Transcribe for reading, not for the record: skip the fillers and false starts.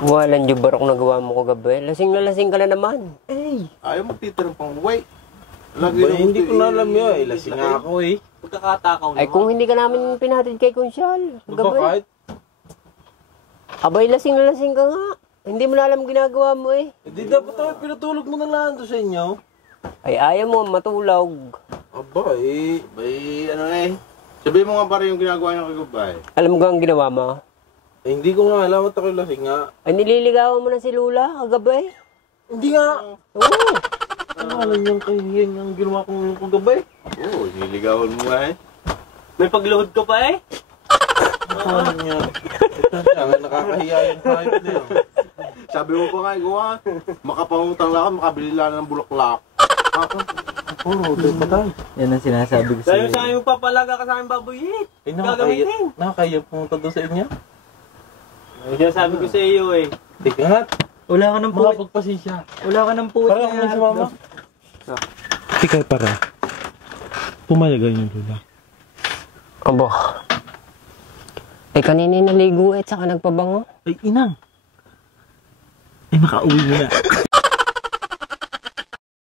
Walang jubarok na gawa mo kagabi. Lasing na lasing ka na naman. Ayaw mo titirang pang buhay. Lagi Ba, hindi ko na alam yun. Lasing nga ako eh. Pagkakatakaw Ay kung hindi ka namin pinatid kay Kunsyal. Ba, kahit? Abay, lasing na lasing ka nga. Hindi mo na alam ginagawa mo eh. Hindi dapat ako pinatulog mo na lang doon sa inyo. Ay ayaw mo matulog. Aba eh. Bay, ano eh. Sabihin mo nga pare yung ginagawa niya kay Gubay. Alam mo ba ang ginawa mo? Eh, hindi ko nga alam at ako lasing nga. Ay nililigawan mo na si Lula kagabi. Hindi nga. Oo. Ano alam yung kahiyan yung ginawa kong kagabay? Oo, niligawan mo nga eh. May pagluhod ko pa eh. Ano niya? Ito nga nakakahiya yung hype na yun. Sabi mo pa nga, gawa. Makapangutang lang ka, makabili lang ng bulaklak. Oo, doon pa tayo. Yan ang sinasabi ko Sa'yo sa'yo. sa yung papalaga ka sa aking baboy eh. Eh, Gagamitin. nakakahiya pumunta doon sa inyo? Yung sabi ko sa iyo eh. Teka nga, Wala ka ng puwet. makapagpasensya. Wala ka ng puwet. Parang ako si mama. Teka, para. Pumayagan yung lula. Abo. Ay kanina naligo at saka nagpabango. Ay, inang. Ay, makauwi mo na.